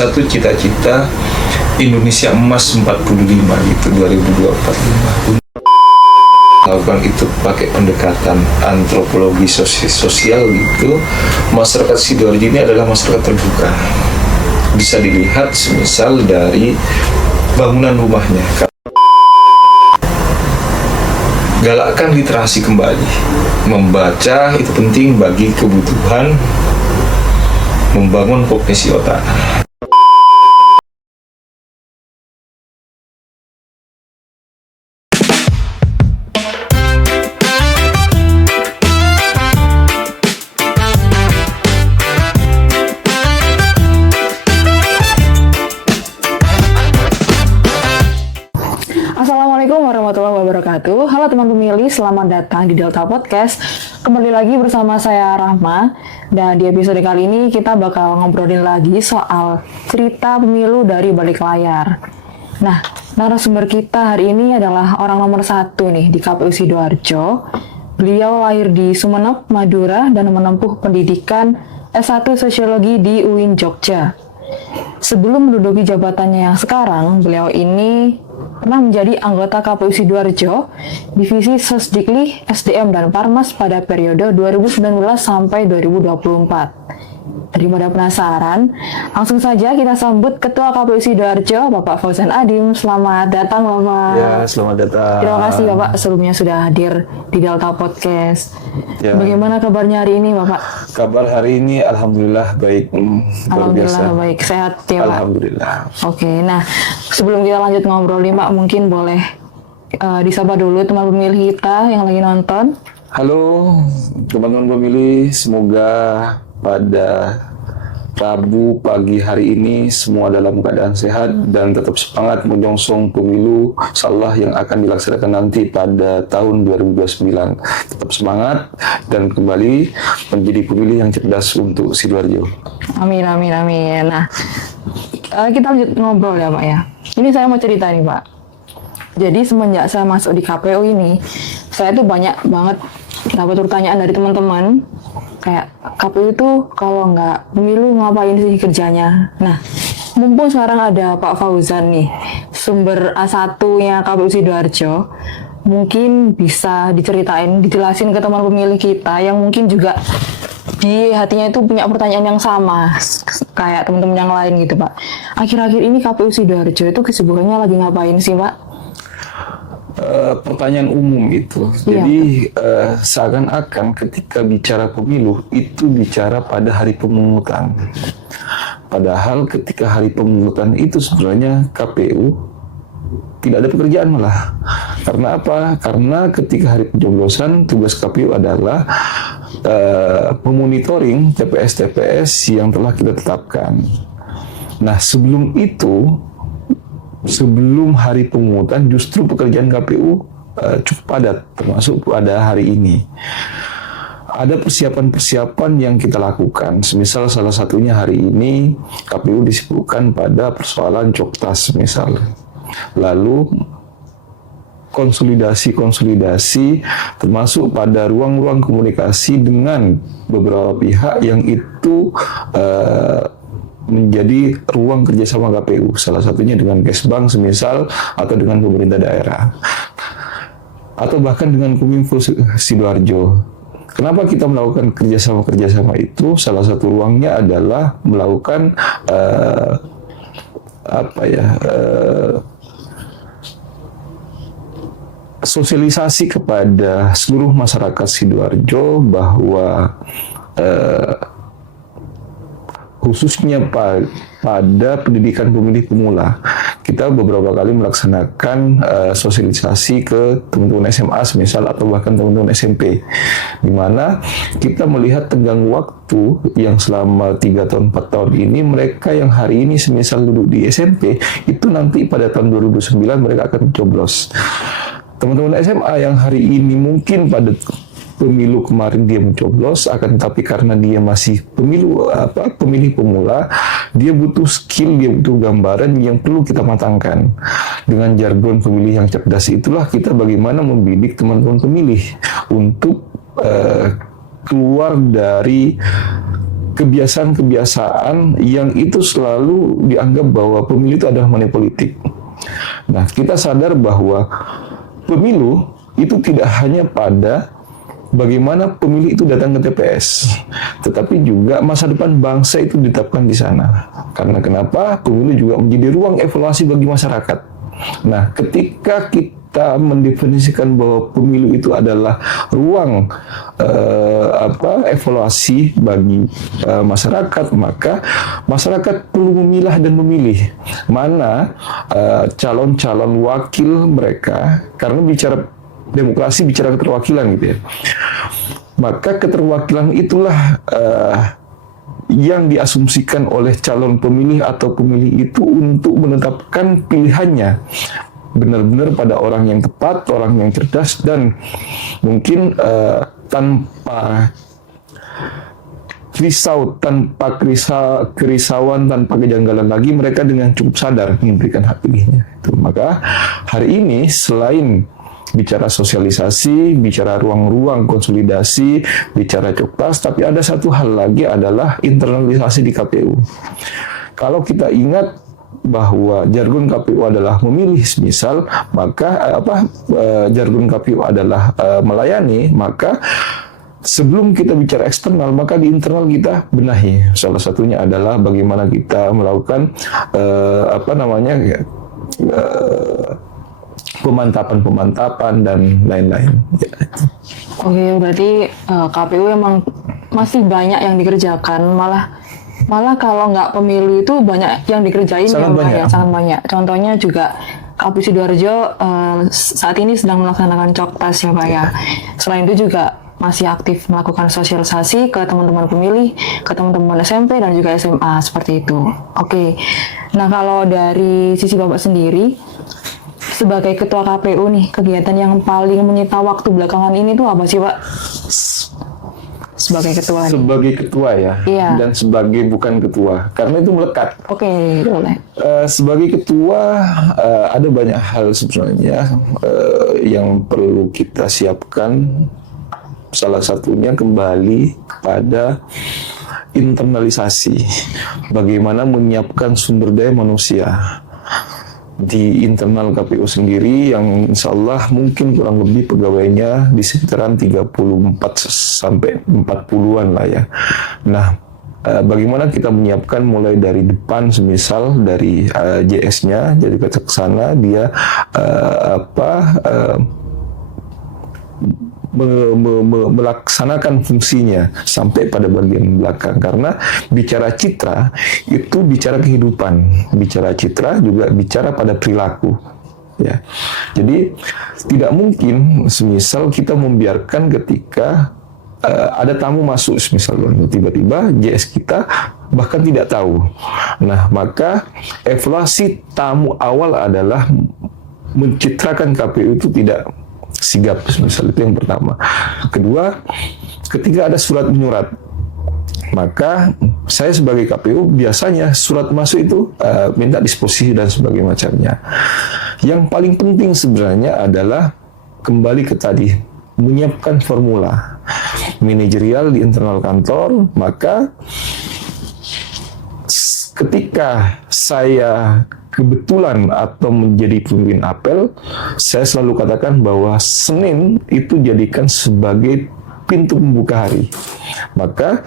satu cita-cita Indonesia emas 45 gitu 2045. Lakukan itu pakai pendekatan antropologi sosial gitu. Masyarakat Sidoarjo ini adalah masyarakat terbuka. Bisa dilihat semisal dari bangunan rumahnya. Galakkan literasi kembali. Membaca itu penting bagi kebutuhan membangun kognisi otak. Assalamualaikum warahmatullahi wabarakatuh. Halo teman pemilih, selamat datang di Delta Podcast. Kembali lagi bersama saya Rahma. Dan di episode kali ini kita bakal ngobrolin lagi soal cerita pemilu dari balik layar. Nah, narasumber kita hari ini adalah orang nomor 1 nih di KPU Sidoarjo. Beliau lahir di Sumeneb, Madura dan menempuh pendidikan S1 Sosiologi di UIN Jogja. Sebelum menduduki jabatannya yang sekarang, beliau ini pernah menjadi anggota KPU Sidoarjo, Divisi Sosdikli, SDM dan Parmas pada periode 2019 sampai 2024. Daripada penasaran, langsung saja kita sambut Ketua KPU Sidoarjo, Bapak Fauzan Adim. Selamat datang, Bapak. Ya, selamat datang. Terima kasih, Bapak, sebelumnya sudah hadir di Delta Podcast. Ya. Bagaimana kabarnya hari ini, Bapak? Kabar hari ini alhamdulillah baik. Alhamdulillah baik, sehat ya, Pak? Alhamdulillah. Oke, nah sebelum kita lanjut ngobrol nih, Pak, mungkin boleh disapa dulu teman pemilih kita yang lagi nonton. Halo teman-teman pemilih, semoga pada Rabu pagi hari ini semua dalam keadaan sehat dan tetap semangat menyongsong pemilu insyaallah yang akan dilaksanakan nanti pada tahun 2029. Tetap semangat dan kembali menjadi pemilih yang cerdas untuk Sidoarjo. Amin, amin, amin. Nah, kita lanjut ngobrol ya, Pak ya. Ini saya mau cerita nih, Pak. Jadi semenjak saya masuk di KPU ini, saya tuh banyak banget dapat pertanyaan dari teman-teman. Kayak KPU itu kalau nggak pemilu ngapain sih kerjanya? Nah, mumpung sekarang ada Pak Fauzan nih, sumber A1-nya KPU Sidoarjo, mungkin bisa dijelasin ke teman pemilih kita yang mungkin juga di hatinya itu punya pertanyaan yang sama kayak teman-teman yang lain gitu, Pak. Akhir-akhir ini KPU Sidoarjo itu kesibukannya lagi ngapain sih, Pak? Pertanyaan umum itu. Iya. Jadi seakan-akan ketika bicara pemilu itu bicara pada hari pemungutan. Padahal ketika hari pemungutan itu sebenarnya KPU tidak ada pekerjaan malah. Karena apa? Karena ketika hari pencoblosan tugas KPU adalah memonitoring TPS-TPS yang telah kita tetapkan. Nah, sebelum itu, sebelum hari pemungutan justru pekerjaan KPU cukup padat, termasuk pada hari ini. Ada persiapan-persiapan yang kita lakukan, semisal salah satunya hari ini KPU disibukkan pada persoalan Joktas misal. Lalu konsolidasi termasuk pada ruang-ruang komunikasi dengan beberapa pihak yang itu menjadi ruang kerjasama KPU, salah satunya dengan Kesbang semisal, atau dengan pemerintah daerah, atau bahkan dengan Kominfo Sidoarjo. Kenapa kita melakukan kerjasama itu? Salah satu ruangnya adalah melakukan sosialisasi kepada seluruh masyarakat Sidoarjo bahwa khususnya pada pendidikan pemilih pemula, kita beberapa kali melaksanakan sosialisasi ke teman-teman SMA misal, atau bahkan teman-teman SMP, di mana kita melihat tenggang waktu yang selama 3 tahun 4 tahun ini, mereka yang hari ini semisal duduk di SMP itu nanti pada tahun 2009 mereka akan coblos. Teman-teman SMA yang hari ini mungkin pada pemilu kemarin dia mencoblos, akan tapi karena dia masih pemilih pemula, dia butuh skill, dia butuh gambaran yang perlu kita matangkan. Dengan jargon pemilih yang cerdas itulah kita bagaimana membidik teman-teman pemilih untuk keluar dari kebiasaan-kebiasaan yang itu selalu dianggap bahwa pemilu itu adalah money politik. Nah, kita sadar bahwa pemilu itu tidak hanya pada bagaimana pemilih itu datang ke TPS, tetapi juga masa depan bangsa itu ditetapkan di sana. Karena kenapa? Pemilu juga menjadi ruang evaluasi bagi masyarakat. Nah, ketika kita mendefinisikan bahwa pemilu itu adalah ruang evaluasi bagi masyarakat, maka masyarakat perlu memilah dan memilih mana calon-calon wakil mereka, karena bicara demokrasi bicara keterwakilan gitu ya. Maka keterwakilan itulah yang diasumsikan oleh calon pemilih atau pemilih itu untuk menetapkan pilihannya benar-benar pada orang yang tepat, orang yang cerdas, dan mungkin tanpa kerisauan, tanpa kejanggalan lagi, mereka dengan cukup sadar memberikan hak pilihnya. Maka hari ini selain bicara sosialisasi, bicara ruang-ruang konsolidasi, bicara coktas, tapi ada satu hal lagi adalah internalisasi di KPU. Kalau kita ingat bahwa jargon KPU adalah memilih, misal, maka jargon KPU adalah melayani, maka sebelum kita bicara eksternal, maka di internal kita benahi. Salah satunya adalah bagaimana kita melakukan pemantapan dan lain-lain. Ya. Oke, berarti KPU emang masih banyak yang dikerjakan, malah kalau nggak pemilu itu banyak yang dikerjain. Sangat banyak. Ya, sangat banyak. Contohnya juga KPU Sidoarjo saat ini sedang melaksanakan coktas ya Pak ya. Selain itu juga masih aktif melakukan sosialisasi ke teman-teman pemilih, ke teman-teman SMP dan juga SMA seperti itu. Oke, nah kalau dari sisi Bapak sendiri, sebagai ketua KPU nih, kegiatan yang paling menyita waktu belakangan ini tuh apa sih Pak? Sebagai ketua. Sebagai ketua ya, iya. Dan sebagai bukan ketua, karena itu melekat. Oke, boleh. Sebagai ketua ada banyak hal sebenarnya yang perlu kita siapkan. Salah satunya kembali kepada internalisasi, bagaimana menyiapkan sumber daya manusia di internal KPU sendiri, yang insya Allah mungkin kurang lebih pegawainya di sekitaran 34 sampai 40-an lah ya. Nah, bagaimana kita menyiapkan mulai dari depan, semisal dari JS-nya, jadi kecaksana dia melaksanakan fungsinya sampai pada bagian belakang. Karena bicara citra itu bicara kehidupan, bicara citra juga bicara pada perilaku ya. Jadi tidak mungkin semisal kita membiarkan ketika ada tamu masuk misalnya, tiba-tiba JS kita bahkan tidak tahu. Nah, maka evaluasi tamu awal adalah mencitrakan KPU itu tidak sigap, misalnya, itu yang pertama. Kedua, ketika ada surat menyurat, maka saya sebagai KPU biasanya surat masuk itu minta disposisi dan sebagainya macamnya. Yang paling penting sebenarnya adalah kembali ke tadi, menyiapkan formula manajerial di internal kantor. Maka ketika saya kebetulan atau menjadi pemimpin apel, saya selalu katakan bahwa Senin itu jadikan sebagai pintu pembuka hari. Maka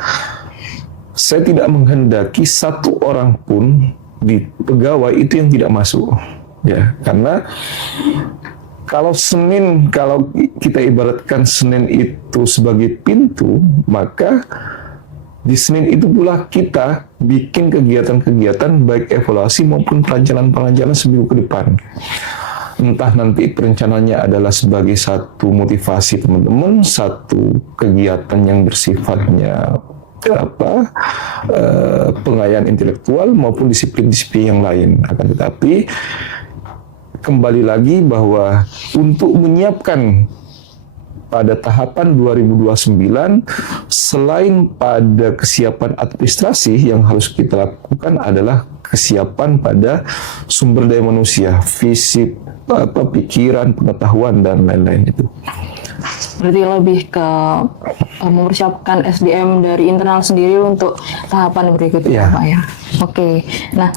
saya tidak menghendaki satu orang pun di pegawai itu yang tidak masuk, ya, karena kalau kita ibaratkan Senin itu sebagai pintu, maka di Senin itu pula kita bikin kegiatan-kegiatan baik evaluasi maupun perencanaan seminggu ke depan. Entah nanti perencanaannya adalah sebagai satu motivasi teman-teman, satu kegiatan yang bersifatnya pengayaan intelektual maupun disiplin-disiplin yang lain. Akan tetapi kembali lagi bahwa untuk menyiapkan pada tahapan 2029, selain pada kesiapan administrasi, yang harus kita lakukan adalah kesiapan pada sumber daya manusia, fisik, pikiran, pengetahuan, dan lain-lain itu. Berarti lebih ke mempersiapkan SDM dari internal sendiri untuk tahapan berikutnya, Pak ya. Oke. Nah,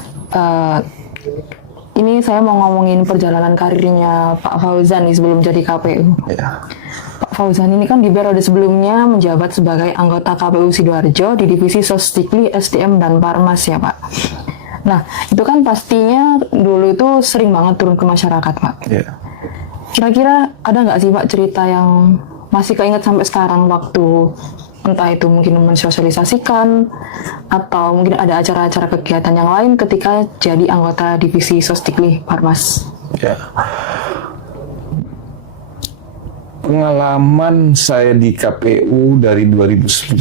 ini saya mau ngomongin perjalanan karirnya Pak Fauzan nih sebelum jadi KPU. Ya. Pak Fauzan ini kan di periode sebelumnya menjabat sebagai anggota KPU Sidoarjo di divisi Sostikli, SDM dan Parmas ya Pak. Nah, itu kan pastinya dulu itu sering banget turun ke masyarakat Pak. Ya. Kira-kira ada nggak sih Pak cerita yang masih keinget sampai sekarang waktu entah itu mungkin mensosialisasikan atau mungkin ada acara-acara kegiatan yang lain ketika jadi anggota divisi Sostikli Parmas? Ya. Pengalaman saya di KPU dari 2019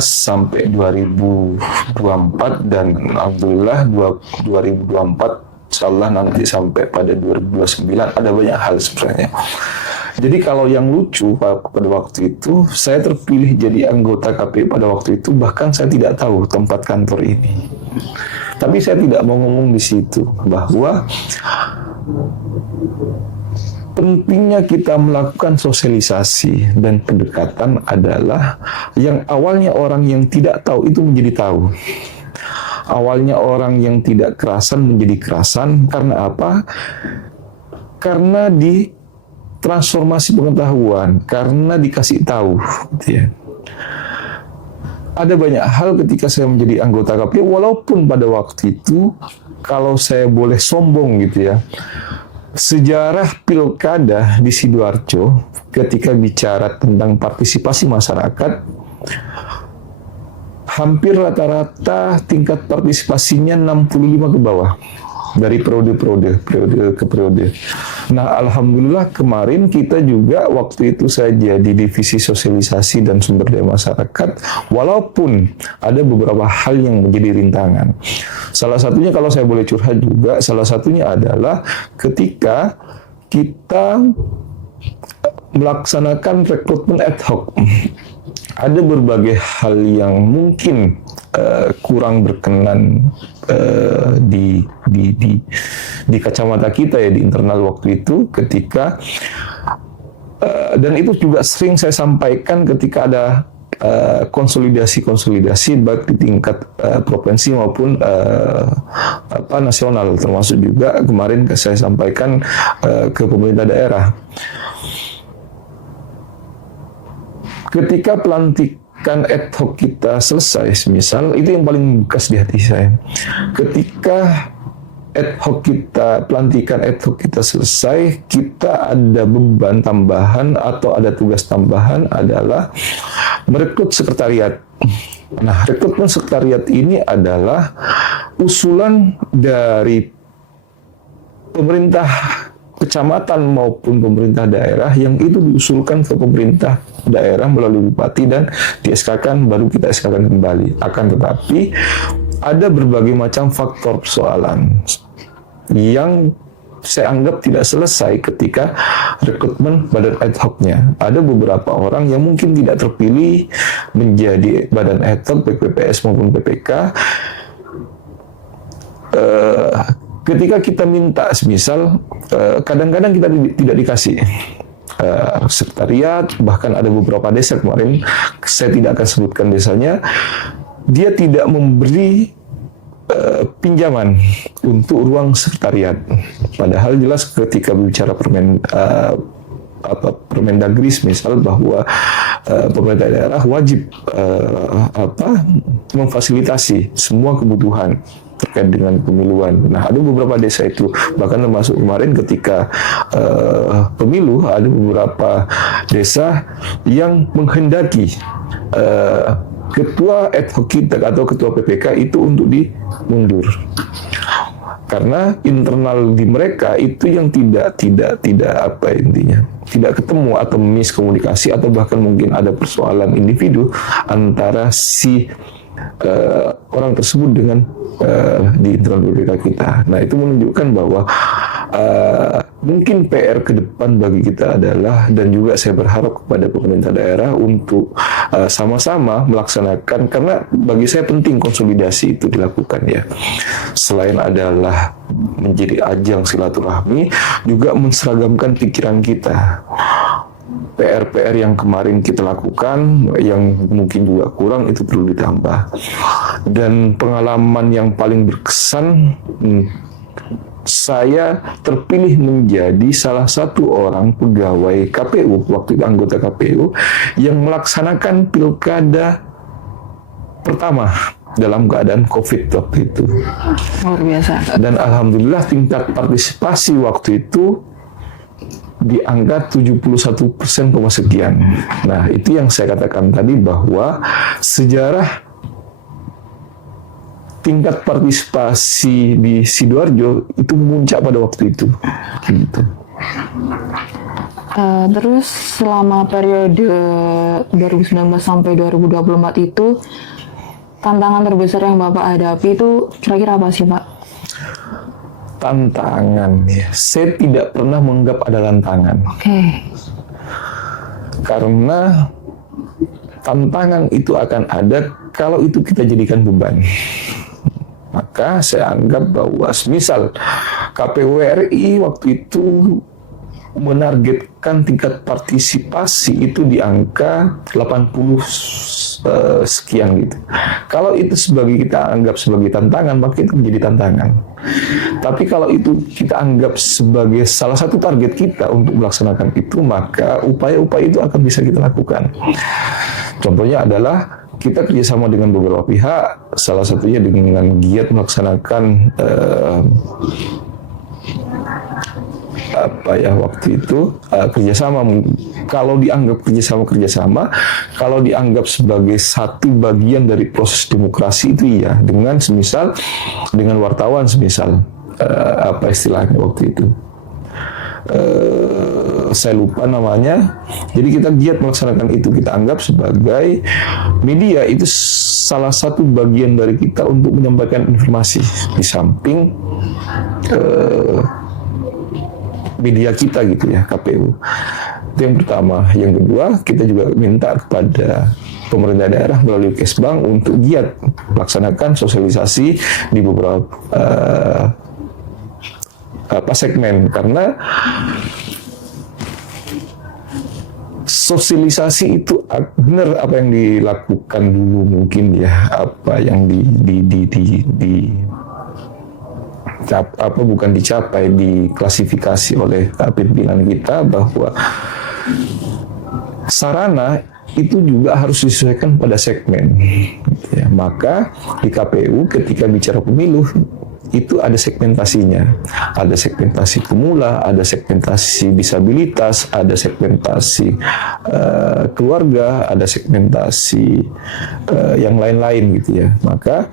sampai 2024 dan alhamdulillah 2024 insyaallah nanti sampai pada 2029 ada banyak hal sebenarnya. Jadi kalau yang lucu pada waktu itu, saya terpilih jadi anggota KPU pada waktu itu, bahkan saya tidak tahu tempat kantor ini. Tapi saya tidak mau ngomong di situ, bahwa pentingnya kita melakukan sosialisasi dan pendekatan adalah yang awalnya orang yang tidak tahu itu menjadi tahu. Awalnya orang yang tidak kerasan menjadi kerasan, karena apa? Karena di transformasi pengetahuan, karena dikasih tahu, gitu ya. Ada banyak hal ketika saya menjadi anggota KPU, walaupun pada waktu itu, kalau saya boleh sombong gitu ya, sejarah pilkada di Sidoarjo ketika bicara tentang partisipasi masyarakat, hampir rata-rata tingkat partisipasinya 65 ke bawah. Dari periode ke periode. Nah, alhamdulillah kemarin kita juga waktu itu saya jadi divisi sosialisasi dan sumber daya masyarakat, walaupun ada beberapa hal yang menjadi rintangan. Salah satunya kalau saya boleh curhat juga, salah satunya adalah ketika kita melaksanakan rekrutmen ad hoc. Ada berbagai hal yang mungkin kurang berkenan di kacamata kita ya, di internal waktu itu ketika dan itu juga sering saya sampaikan ketika ada konsolidasi baik di tingkat provinsi maupun nasional, termasuk juga kemarin saya sampaikan ke pemerintah daerah. Ketika pelantikan ad hoc kita selesai, misal itu yang paling bekas di hati saya. Ketika pelantikan ad hoc kita selesai, kita ada beban tambahan atau ada tugas tambahan adalah merekrut sekretariat. Nah, rekrutmen sekretariat ini adalah usulan dari pemerintah kecamatan maupun pemerintah daerah yang itu diusulkan ke pemerintah daerah melalui bupati dan di-SK-kan, baru kita SK-kan kembali. Akan tetapi ada berbagai macam faktor persoalan yang saya anggap tidak selesai ketika rekrutmen badan ad hoc-nya. Ada beberapa orang yang mungkin tidak terpilih menjadi badan ad hoc PPPS maupun PPK. Ketika kita minta, semisal kadang-kadang kita tidak dikasih sekretariat, bahkan ada beberapa desa kemarin, saya tidak akan sebutkan desanya, dia tidak memberi pinjaman untuk ruang sekretariat. Padahal jelas ketika bicara Permendagri misal bahwa pemerintah daerah wajib memfasilitasi semua kebutuhan terkait dengan pemiluan. Nah, ada beberapa desa itu, bahkan termasuk kemarin ketika pemilu, ada beberapa desa yang menghendaki ketua ad hoc kita atau ketua PPK itu untuk dimundur. Karena internal di mereka itu yang tidak ketemu atau miskomunikasi, atau bahkan mungkin ada persoalan individu antara si orang tersebut dengan di internal BPK kita. Nah, itu menunjukkan bahwa mungkin PR ke depan bagi kita adalah, dan juga saya berharap kepada pemerintah daerah untuk sama-sama melaksanakan, karena bagi saya penting konsolidasi itu dilakukan ya. Selain adalah menjadi ajang silaturahmi, juga menseragamkan pikiran kita. PR-PR yang kemarin kita lakukan, yang mungkin juga kurang, itu perlu ditambah. Dan pengalaman yang paling berkesan, saya terpilih menjadi salah satu orang pegawai KPU, waktu itu anggota KPU, yang melaksanakan pilkada pertama dalam keadaan COVID waktu itu. Luar biasa. Dan alhamdulillah tingkat partisipasi waktu itu di angka 71% sekian. Nah, itu yang saya katakan tadi bahwa sejarah tingkat partisipasi di Sidoarjo itu memuncak pada waktu itu. Gitu. Terus selama periode 2019 sampai 2024 itu tantangan terbesar yang Bapak hadapi itu kira-kira apa sih, Pak? Tantangan ya. Saya tidak pernah menganggap ada tantangan. Oke. Karena tantangan itu akan ada kalau itu kita jadikan beban. Maka saya anggap bahwa misal KPU RI waktu itu menargetkan tingkat partisipasi itu di angka 80 sekian gitu. Kalau itu kita anggap sebagai tantangan, maka itu menjadi tantangan. Tapi kalau itu kita anggap sebagai salah satu target kita untuk melaksanakan itu, maka upaya-upaya itu akan bisa kita lakukan. Contohnya adalah kita kerjasama dengan beberapa pihak, salah satunya dengan giat melaksanakan waktu itu kerjasama. Kalau dianggap kerjasama, kalau dianggap sebagai satu bagian dari proses demokrasi itu iya, dengan semisal dengan wartawan semisal apa istilahnya waktu itu. Saya lupa namanya. Jadi kita giat melaksanakan itu, kita anggap sebagai media itu salah satu bagian dari kita untuk menyampaikan informasi di samping media kita gitu ya, KPU. Itu yang pertama. Yang kedua, kita juga minta kepada pemerintah daerah melalui Kesbang untuk giat melaksanakan sosialisasi di beberapa segmen, karena sosialisasi itu benar apa yang dilakukan dulu mungkin ya, apa yang bukan dicapai, diklasifikasi oleh pimpinan kita bahwa sarana itu juga harus disesuaikan pada segmen. Ya, maka di KPU ketika bicara pemilu itu ada segmentasinya, ada segmentasi pemula, ada segmentasi disabilitas, ada segmentasi keluarga, ada segmentasi yang lain-lain gitu ya. Maka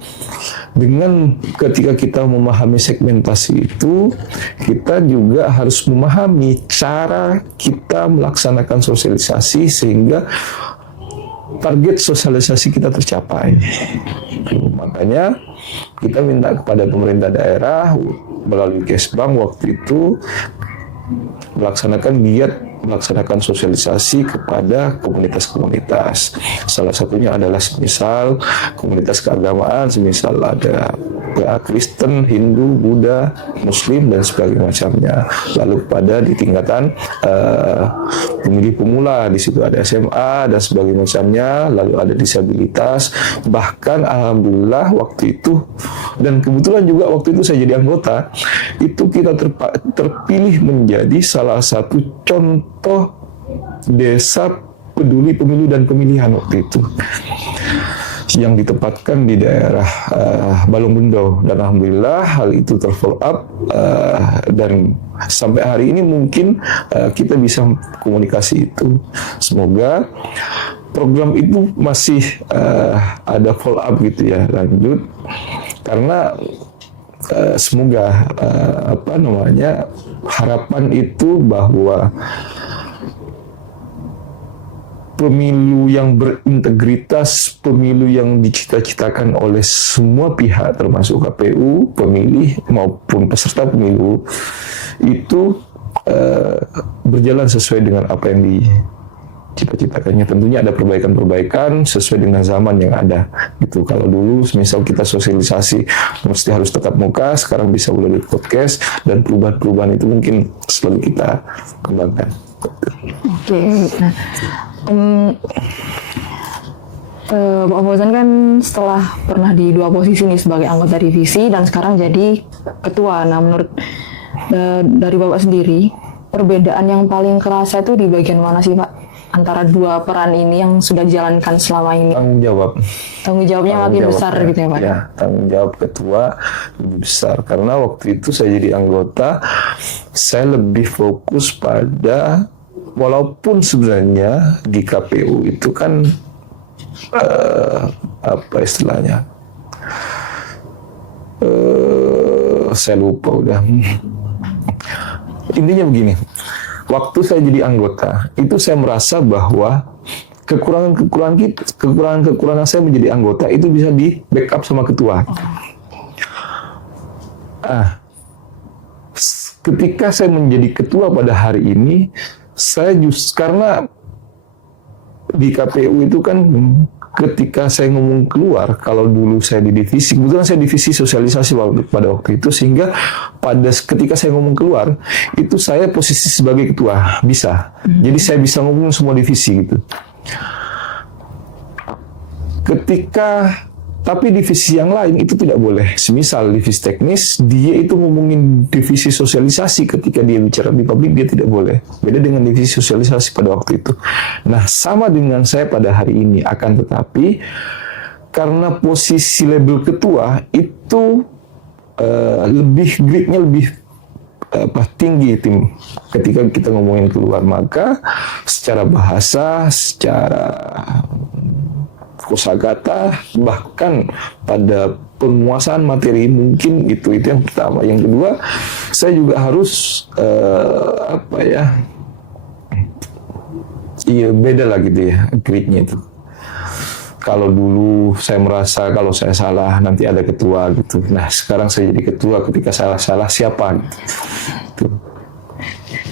dengan ketika kita memahami segmentasi itu, kita juga harus memahami cara kita melaksanakan sosialisasi sehingga target sosialisasi kita tercapai. Makanya kita minta kepada pemerintah daerah melalui Kesbang waktu itu melaksanakan sosialisasi kepada komunitas-komunitas. Salah satunya adalah semisal komunitas keagamaan, semisal ada Kristen, Hindu, Buddha, Muslim, dan sebagainya macamnya. Lalu pada di tingkatan pemilih pemula, di situ ada SMA dan sebagainya macamnya. Lalu ada disabilitas. Bahkan alhamdulillah waktu itu, dan kebetulan juga waktu itu saya jadi anggota, itu kita terpilih menjadi salah satu contoh desa peduli pemilu dan pemilihan waktu itu, yang ditempatkan di daerah Balongbendo, dan alhamdulillah hal itu terfollow up dan sampai hari ini mungkin kita bisa komunikasi itu. Semoga program itu masih ada follow up gitu ya, lanjut, karena semoga harapan itu bahwa pemilu yang berintegritas, pemilu yang dicita-citakan oleh semua pihak termasuk KPU, pemilih maupun peserta pemilu itu berjalan sesuai dengan apa yang dicita-citakannya. Tentunya ada perbaikan-perbaikan sesuai dengan zaman yang ada. Gitu. Kalau dulu misal kita sosialisasi mesti harus tetap muka, sekarang bisa melalui podcast, dan perubahan-perubahan itu mungkin selalu kita kembangkan. Oke. Nah, Pak Fauzan kan setelah pernah di dua posisi nih sebagai anggota divisi dan sekarang jadi ketua. Nah, menurut dari Bapak sendiri, perbedaan yang paling kerasa itu di bagian mana sih Pak? Antara dua peran ini yang sudah dijalankan selama ini? Tanggung jawab. Tanggung jawabnya lebih besar gitu ya Pak? Ya, tanggung jawab ketua lebih besar. Karena waktu itu saya jadi anggota, saya lebih fokus pada, walaupun sebenarnya di KPU itu kan, apa istilahnya? Saya lupa udah. Intinya begini, waktu saya jadi anggota, itu saya merasa bahwa kekurangan saya menjadi anggota itu bisa di backup sama ketua. Ketika saya menjadi ketua pada hari ini, saya karena di KPU itu kan ketika saya ngomong keluar, kalau dulu saya di divisi, kebetulan saya divisi sosialisasi pada waktu itu, sehingga ketika saya ngomong keluar, itu saya posisi sebagai ketua, bisa. Jadi saya bisa ngomong semua divisi gitu. Tapi divisi yang lain itu tidak boleh. Semisal divisi teknis, dia itu ngomongin divisi sosialisasi ketika dia bicara di publik, dia tidak boleh. Beda dengan divisi sosialisasi pada waktu itu. Nah, sama dengan saya pada hari ini. Akan tetapi, karena posisi label ketua itu grade-nya lebih tinggi ketika kita ngomongin keluar, maka secara bahasa, secara kosakata, bahkan pada penguasaan materi, mungkin itu yang pertama. Yang kedua, saya juga harus beda lah gitu ya grade-nya itu. Kalau dulu saya merasa kalau saya salah nanti ada ketua gitu. Nah, sekarang saya jadi ketua, ketika salah siapa gitu.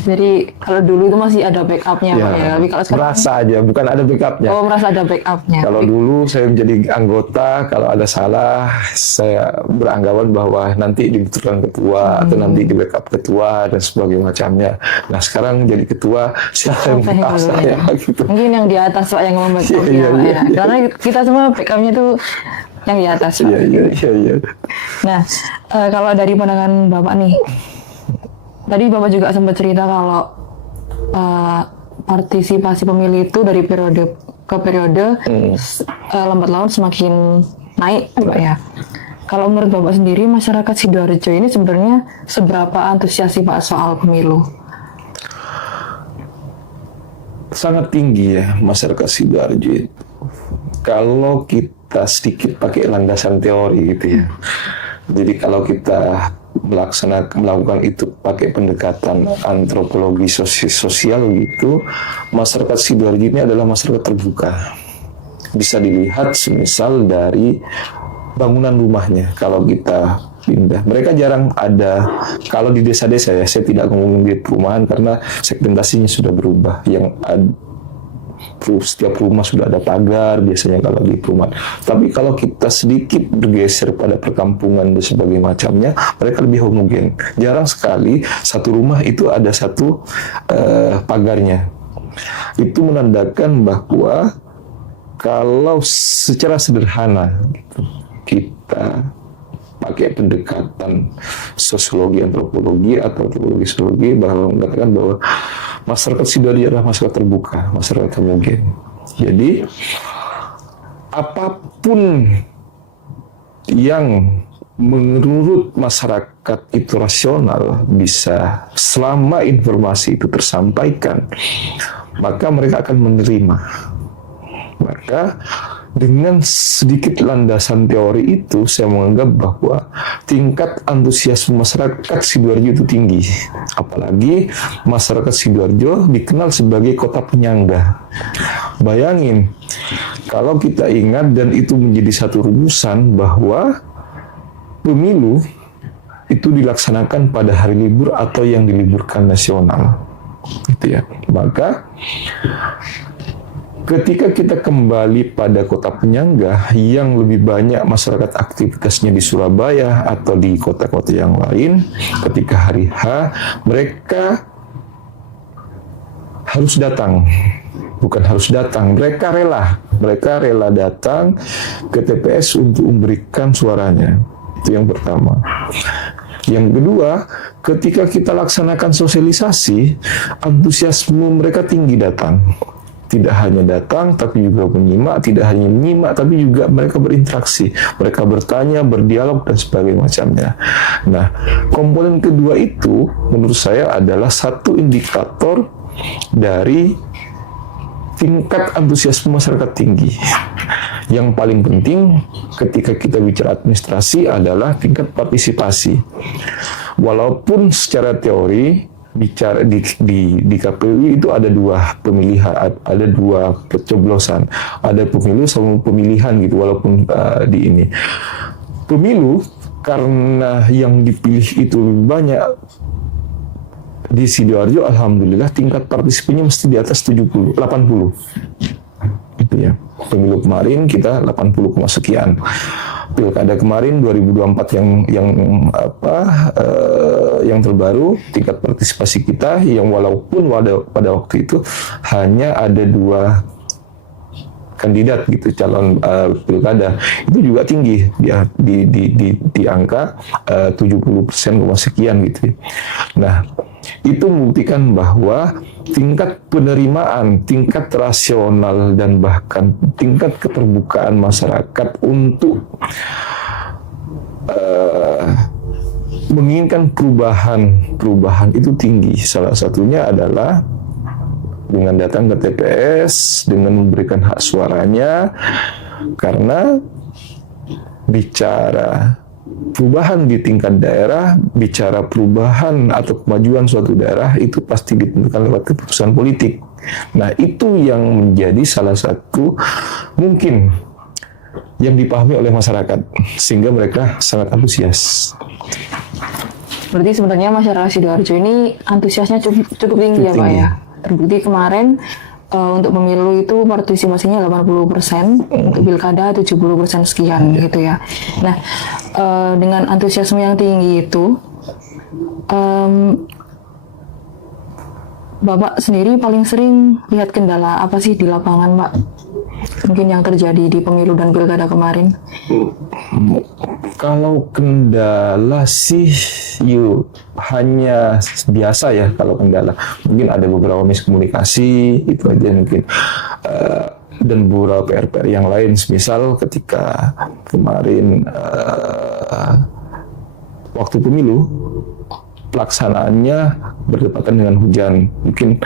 Jadi kalau dulu itu masih ada backupnya Pak ya, tapi kalau sekarang merasa aja, bukan ada backupnya. Oh, merasa ada backupnya. Kalau dulu saya menjadi anggota, kalau ada salah, saya beranggapan bahwa nanti dibutuhkan ketua atau nanti di backup ketua dan sebagainya macamnya. Nah, sekarang jadi ketua, siapa yang merasa ya gitu. Mungkin yang di atas Pak yang ngomong backupnya Pak ya. Karena kita semua backupnya tuh yang di atas Pak. Iya. Nah, kalau dari pandangan Bapak nih, tadi Bapak juga sempat cerita kalau partisipasi pemilih itu dari periode ke periode lambat laun semakin naik, Pak ya. Kalau menurut Bapak sendiri, masyarakat Sidoarjo ini sebenarnya seberapa antusias sih Pak soal pemilu? Sangat tinggi ya masyarakat Sidoarjo itu. Kalau kita sedikit pakai landasan teori gitu ya. Jadi kalau kita melakukan itu pakai pendekatan antropologi sosial gitu, masyarakat Sidoarjo ini adalah masyarakat terbuka. Bisa dilihat semisal dari bangunan rumahnya. Kalau kita pindah, mereka jarang ada. Kalau di desa-desa ya, saya tidak ngomongin di perumahan karena segmentasinya sudah berubah. Yang setiap rumah sudah ada pagar biasanya kalau di perumahan. Tapi kalau kita sedikit bergeser pada perkampungan dan sebagainya macamnya, mereka lebih homogen. Jarang sekali satu rumah itu ada satu pagarnya. Itu menandakan bahwa kalau secara sederhana kita pakai pendekatan sosiologi antropologi atau antropologi sosiologi, bahwa mengatakan bahwa masyarakat Sidoarjo adalah masyarakat terbuka, masyarakat homogen. Jadi apapun yang menurut masyarakat itu rasional, bisa selama informasi itu tersampaikan, maka mereka akan menerima. Maka dengan sedikit landasan teori itu, saya menganggap bahwa tingkat antusiasme masyarakat Sidoarjo itu tinggi. Apalagi masyarakat Sidoarjo dikenal sebagai kota penyangga. Bayangin, kalau kita ingat dan itu menjadi satu rumusan bahwa pemilu itu dilaksanakan pada hari libur atau yang diliburkan nasional. Gitu ya. Maka ketika kita kembali pada kota penyangga yang lebih banyak masyarakat aktivitasnya di Surabaya atau di kota-kota yang lain, ketika hari H, mereka harus datang. Bukan harus datang, mereka rela datang ke TPS untuk memberikan suaranya. Itu yang pertama. Yang kedua, ketika kita laksanakan sosialisasi, antusiasme mereka tinggi datang. Tidak hanya datang, tapi juga menyimak. Tidak hanya menyimak, tapi juga mereka berinteraksi. Mereka bertanya, berdialog, dan sebagainya macamnya. Nah, komponen kedua itu, menurut saya adalah satu indikator dari tingkat antusiasme masyarakat tinggi. Yang paling penting ketika kita bicara administrasi adalah tingkat partisipasi. Walaupun secara teori bicara di KPU itu ada dua pemilihan, ada dua pencoblosan, ada pemilu sama pemilihan gitu. Walaupun di ini pemilu karena yang dipilih itu lebih banyak. Di Sidoarjo, alhamdulillah tingkat partisipasinya mesti di atas 80. Gitu ya. Pemilu kemarin kita 80, sekian. Pilkada kemarin 2024 yang terbaru, tingkat partisipasi kita yang walaupun pada waktu itu hanya ada 2 kandidat gitu calon pilkada, itu juga tinggi dia di angka 70% sekian gitu. Nah, itu membuktikan bahwa tingkat penerimaan, tingkat rasional, dan bahkan tingkat keterbukaan masyarakat untuk menginginkan perubahan itu tinggi. Salah satunya adalah dengan datang ke TPS, dengan memberikan hak suaranya, karena bicara perubahan di tingkat daerah, bicara perubahan atau kemajuan suatu daerah itu pasti ditentukan lewat keputusan politik. Nah, itu yang menjadi salah satu mungkin yang dipahami oleh masyarakat, sehingga mereka sangat antusias. Berarti sebenarnya masyarakat Sidoarjo ini antusiasnya cukup tinggi ya Pak ya? Terbukti kemarin untuk pemilu itu partisipasinya 80%, untuk pilkada 70% sekian gitu ya. Nah, dengan antusiasme yang tinggi itu, Bapak sendiri paling sering lihat kendala apa sih di lapangan, Pak? Mungkin yang terjadi di pemilu dan pilkada kemarin. Kalau kendala sih, hanya biasa ya kalau kendala. Mungkin ada beberapa miskomunikasi, itu aja mungkin. Dan beberapa PR-PR yang lain, misal ketika kemarin waktu pemilu, pelaksanaannya berdepatan dengan hujan. Mungkin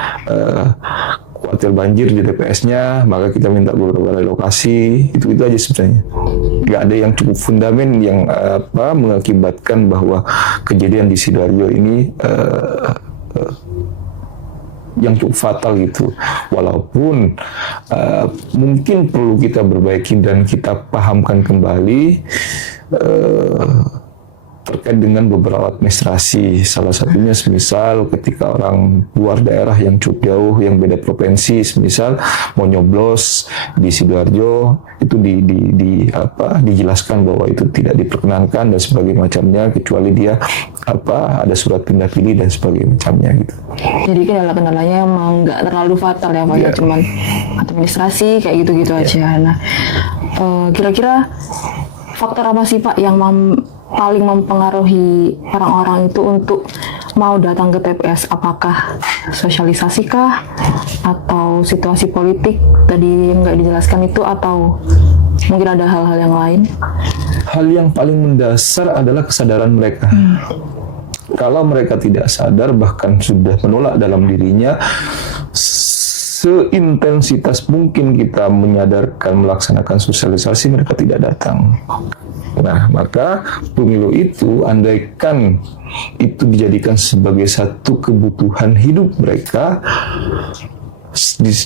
khawatir banjir di TPS-nya, maka kita minta beberapa relokasi. Itu aja sebenarnya. Nggak ada yang cukup fundament yang mengakibatkan bahwa kejadian di Sidoarjo ini yang cukup fatal gitu. Walaupun mungkin perlu kita perbaiki dan kita pahamkan kembali terkait dengan beberapa administrasi. Salah satunya semisal ketika orang luar daerah yang cukup jauh, yang beda provinsi, semisal mau nyoblos di Sidoarjo, itu dijelaskan bahwa itu tidak diperkenankan dan sebagainya macamnya, kecuali dia ada surat pindah pilih dan sebagainya macamnya gitu. Jadi kendala-kendalanya emang nggak terlalu fatal ya Pak, ya cuman administrasi kayak gitu-gitu aja. Nah, kira-kira faktor apa sih Pak yang paling mempengaruhi orang-orang itu untuk mau datang ke TPS? Apakah sosialisasi kah? Atau situasi politik tadi yang nggak dijelaskan itu? Atau mungkin ada hal-hal yang lain? Hal yang paling mendasar adalah kesadaran mereka. Kalau mereka tidak sadar, bahkan sudah menolak dalam dirinya, seintensitas mungkin kita menyadarkan, melaksanakan sosialisasi, mereka tidak datang. Nah, maka pemilu itu, andaikan itu dijadikan sebagai satu kebutuhan hidup mereka,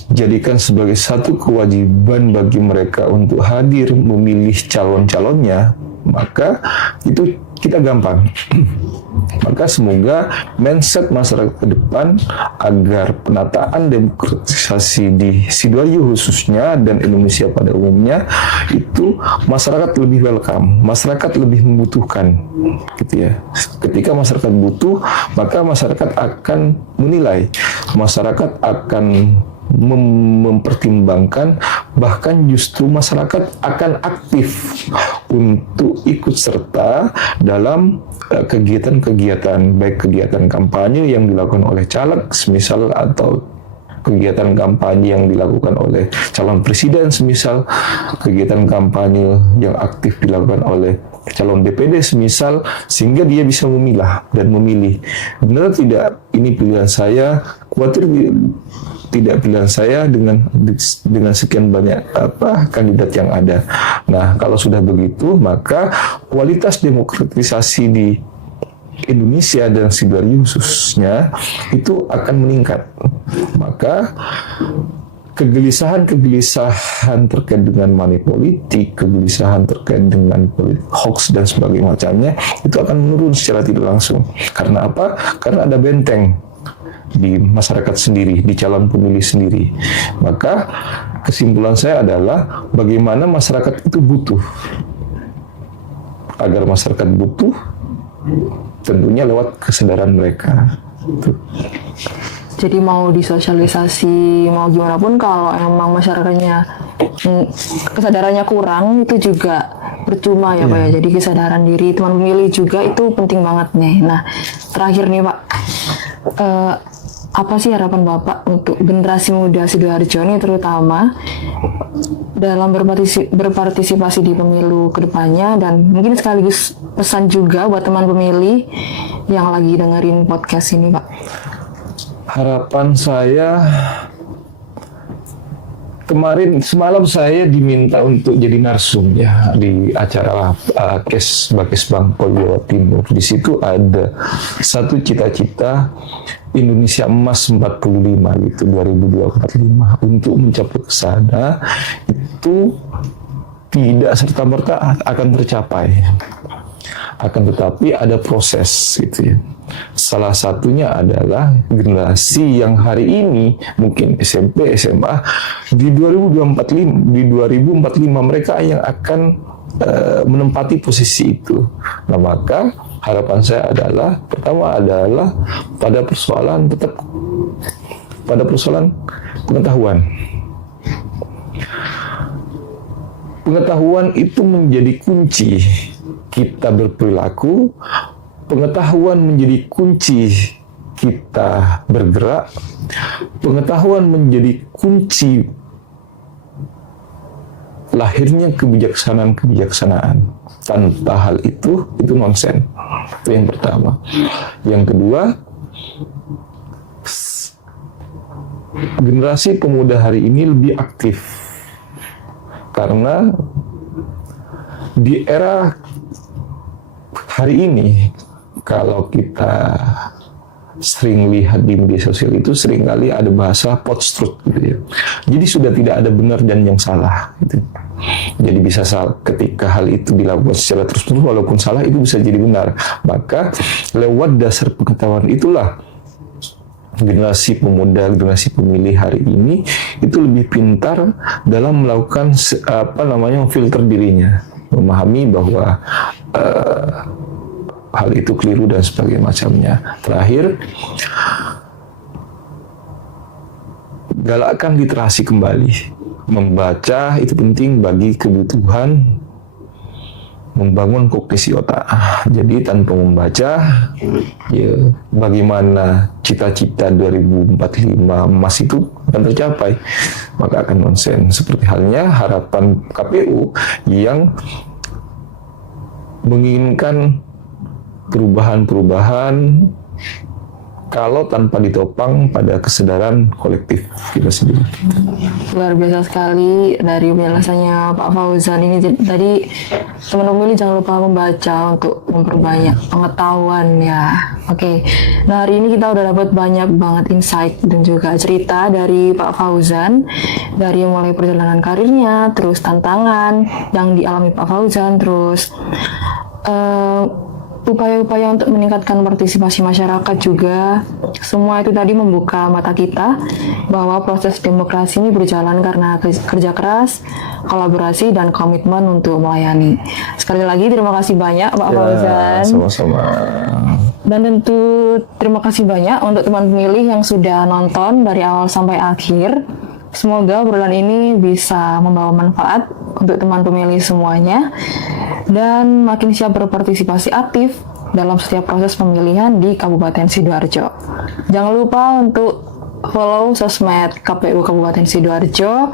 dijadikan sebagai satu kewajiban bagi mereka untuk hadir memilih calon-calonnya, maka itu kita gampang. Maka semoga mindset masyarakat ke depan agar penataan demokratisasi di Sidoarjo khususnya dan Indonesia pada umumnya itu masyarakat lebih welcome, masyarakat lebih membutuhkan, gitu ya. Ketika masyarakat butuh, maka masyarakat akan menilai, masyarakat akan mempertimbangkan, bahkan justru masyarakat akan aktif untuk ikut serta dalam kegiatan-kegiatan, baik kegiatan kampanye yang dilakukan oleh caleg semisal, atau kegiatan kampanye yang dilakukan oleh calon presiden semisal, kegiatan kampanye yang aktif dilakukan oleh calon DPD semisal, sehingga dia bisa memilah dan memilih benar tidak ini pilihan saya, khawatir tidak pilihan saya dengan sekian banyak kandidat yang ada. Nah, kalau sudah begitu, maka kualitas demokratisasi di Indonesia dan Sidoarjo khususnya itu akan meningkat. Maka kegelisahan terkait dengan money politik, kegelisahan terkait dengan hoax dan sebagainya macamnya itu akan menurun secara tidak langsung. Karena apa? Karena ada benteng di masyarakat sendiri, di calon pemilih sendiri. Maka kesimpulan saya adalah bagaimana masyarakat itu butuh. Agar masyarakat butuh, tentunya lewat kesadaran mereka. Jadi mau disosialisasi, mau gimana pun, kalau emang masyarakatnya kesadarannya kurang, itu juga percuma ya Pak ya. Jadi kesadaran diri teman pemilih juga itu penting banget nih. Nah, terakhir nih Pak, apa sih harapan Bapak untuk generasi muda Sidoarjo ini, terutama dalam berpartisipasi di pemilu kedepannya, dan mungkin sekaligus pesan juga buat teman pemilih yang lagi dengerin podcast ini Pak? Harapan saya, semalam saya diminta untuk jadi narsum ya di acara Kesbang Pol Jawa Timur. Di situ ada satu cita-cita Indonesia Emas 45 gitu, 2045. Untuk mencapai ke sana itu tidak serta-merta akan tercapai. Akan tetapi ada proses gitu ya. Salah satunya adalah generasi yang hari ini mungkin SMP, SMA di 2045 mereka yang akan menempati posisi itu. Nah, maka harapan saya adalah, pertama adalah pada persoalan pengetahuan. Pengetahuan itu menjadi kunci kita berperilaku. Pengetahuan menjadi kunci kita bergerak. Pengetahuan menjadi kunci lahirnya kebijaksanaan. Tanpa hal itu nonsen. Itu yang pertama. Yang kedua, generasi pemuda hari ini lebih aktif. Karena di era hari ini, kalau kita sering lihat di media sosial itu seringkali ada bahasa post-truth gitu ya. Jadi sudah tidak ada benar dan yang salah gitu. Jadi bisa ketika hal itu dilakukan secara terus-menerus, walaupun salah itu bisa jadi benar. Maka lewat dasar pengetahuan itulah generasi pemuda, generasi pemilih hari ini itu lebih pintar dalam melakukan filter dirinya, memahami bahwa hal itu keliru dan sebagainya macamnya. Terakhir, galakkan literasi kembali. Membaca itu penting bagi kebutuhan membangun kognisi otak. Jadi tanpa membaca, ya bagaimana cita-cita 2045 emas itu akan tercapai, maka akan nonsen. Seperti halnya harapan KPU yang menginginkan perubahan-perubahan kalau tanpa ditopang pada kesadaran kolektif kita sendiri. Luar biasa sekali dari penjelasannya Pak Fauzan ini. Tadi teman pemilih jangan lupa membaca untuk memperbanyak pengetahuan ya. Oke. Nah, hari ini kita udah dapat banyak banget insight dan juga cerita dari Pak Fauzan, dari mulai perjalanan karirnya, terus tantangan yang dialami Pak Fauzan, terus upaya-upaya untuk meningkatkan partisipasi masyarakat juga. Semua itu tadi membuka mata kita bahwa proses demokrasi ini berjalan karena kerja keras, kolaborasi, dan komitmen untuk melayani. Sekali lagi terima kasih banyak Pak Fauzan. Sama-sama. Dan tentu terima kasih banyak untuk teman pemilih yang sudah nonton dari awal sampai akhir. Semoga obrolan ini bisa membawa manfaat untuk teman pemilih semuanya dan makin siap berpartisipasi aktif dalam setiap proses pemilihan di Kabupaten Sidoarjo. Jangan lupa untuk follow sosmed KPU Kabupaten Sidoarjo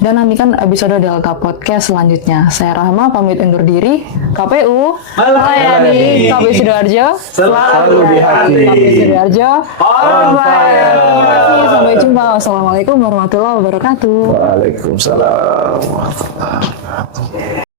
dan nantikan episode Delta Podcast selanjutnya. Saya Rahma pamit undur diri. KPU melayani KPU Sidoarjo Selalu di hati. KPU Sidoarjo on fire. Terima kasih. Sampai jumpa. Wassalamualaikum warahmatullahi wabarakatuh. Waalaikumsalam warahmatullahi wabarakatuh.